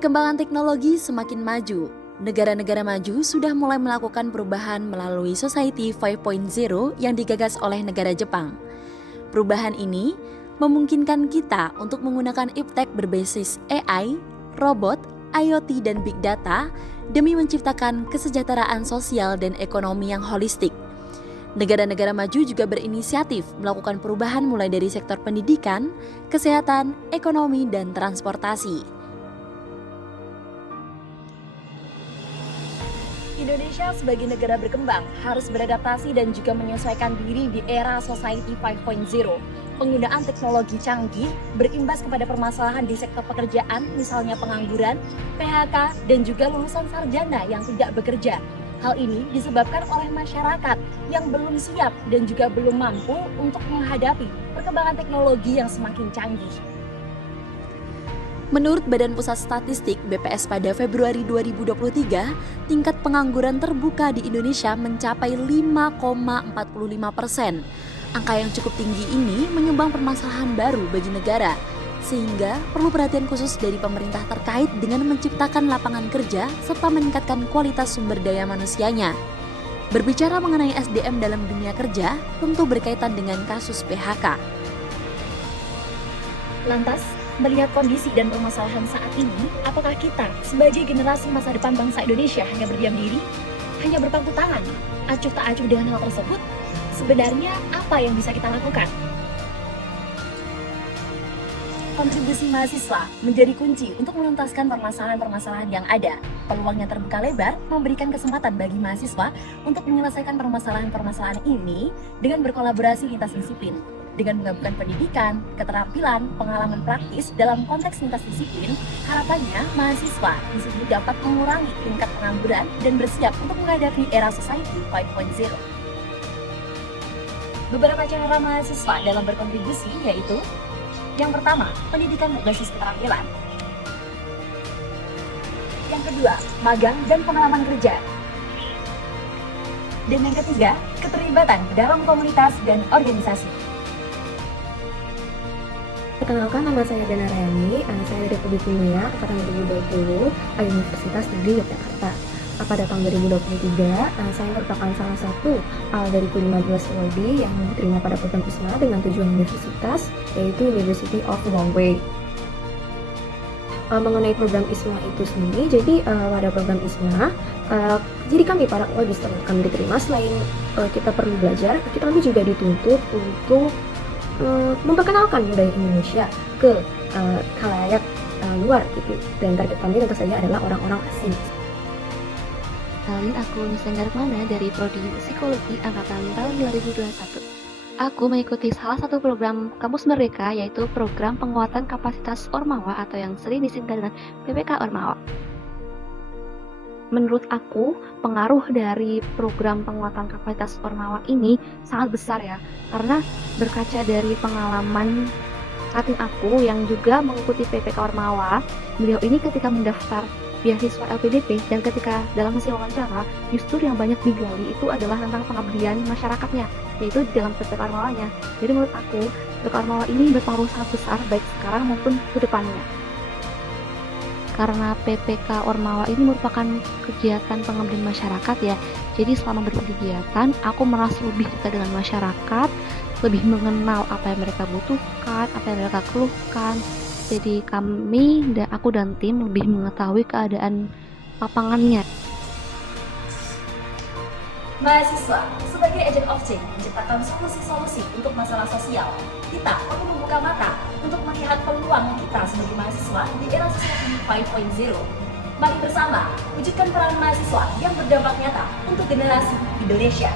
Perkembangan teknologi semakin maju. Negara-negara maju sudah mulai melakukan perubahan melalui Society 5.0 yang digagas oleh negara Jepang. Perubahan ini memungkinkan kita untuk menggunakan iptek berbasis AI, robot, IoT, dan Big Data demi menciptakan kesejahteraan sosial dan ekonomi yang holistik. Negara-negara maju juga berinisiatif melakukan perubahan mulai dari sektor pendidikan, kesehatan, ekonomi, dan transportasi. Indonesia sebagai negara berkembang harus beradaptasi dan juga menyesuaikan diri di era Society 5.0. Penggunaan teknologi canggih berimbas kepada permasalahan di sektor pekerjaan, misalnya pengangguran, PHK, dan juga lulusan sarjana yang tidak bekerja. Hal ini disebabkan oleh masyarakat yang belum siap dan juga belum mampu untuk menghadapi perkembangan teknologi yang semakin canggih. Menurut Badan Pusat Statistik BPS pada Februari 2023, tingkat pengangguran terbuka di Indonesia mencapai 5,45%. Angka yang cukup tinggi ini menyumbang permasalahan baru bagi negara, sehingga perlu perhatian khusus dari pemerintah terkait dengan menciptakan lapangan kerja serta meningkatkan kualitas sumber daya manusianya. Berbicara mengenai SDM dalam dunia kerja, tentu berkaitan dengan kasus PHK. Lantas, melihat kondisi dan permasalahan saat ini, apakah kita sebagai generasi masa depan bangsa Indonesia hanya berdiam diri? Hanya berpangku tangan, acuh tak acuh dengan hal tersebut? Sebenarnya apa yang bisa kita lakukan? Kontribusi mahasiswa menjadi kunci untuk menuntaskan permasalahan-permasalahan yang ada. Peluangnya terbuka lebar, memberikan kesempatan bagi mahasiswa untuk menyelesaikan permasalahan-permasalahan ini dengan berkolaborasi lintas disiplin. Dengan menggabungkan pendidikan, keterampilan, pengalaman praktis dalam konteks lintas disiplin, harapannya mahasiswa di sini dapat mengurangi tingkat pengangguran dan bersiap untuk menghadapi era Society 5.0. Beberapa cara mahasiswa dalam berkontribusi yaitu: yang pertama, pendidikan berbasis keterampilan. Yang kedua, magang dan pengalaman kerja. Dan yang ketiga, keterlibatan dalam komunitas dan organisasi. Perkenalkan, nama saya Dana Rayani, saya dari Prodi Kimia angkatan 2020, Universitas Negeri Yogyakarta. Pada tahun 2023, saya merupakan salah satu dari 15 prodi yang diterima pada program ISMA dengan tujuan universitas, yaitu University of Longway. Mengenai program ISMA itu sendiri, jadi pada program ISMA, jadi kami para prodi setelah kami diterima, selain kita perlu belajar, kami juga dituntut untuk memperkenalkan budaya Indonesia ke khalayak luar gitu, dan target kami tentu saja adalah orang-orang asing. Kenalin, aku Nisa Garmana dari Prodi Psikologi angkatan tahun 2021. Aku mengikuti salah satu program Kampus Merdeka, yaitu program penguatan kapasitas Ormawa atau yang sering disingkat dengan PPK Ormawa. Menurut aku, pengaruh dari program penguatan kapasitas Ormawa ini sangat besar ya, karena berkaca dari pengalaman kating aku yang juga mengikuti PPK Ormawa, beliau ini ketika mendaftar beasiswa LPDP dan ketika dalam hasil wawancara, justru yang banyak digali itu adalah tentang pengabdian masyarakatnya, yaitu di dalam PPK Ormawanya. Jadi menurut aku, PPK Ormawa ini berpengaruh sangat besar baik sekarang maupun ke depannya. Karena PPK Ormawa ini merupakan kegiatan pengabdian masyarakat ya, jadi selama berkegiatan aku merasa lebih dekat dengan masyarakat, lebih mengenal apa yang mereka butuhkan, apa yang mereka keluhkan. Jadi aku dan tim lebih mengetahui keadaan lapangannya. Mahasiswa sebagai agent of change menciptakan solusi-solusi untuk masalah sosial. Kita perlu membuka mata untuk melihat peluang kita sebagai mahasiswa di era Society 5.0. Mari bersama wujudkan peran mahasiswa yang berdampak nyata untuk generasi Indonesia.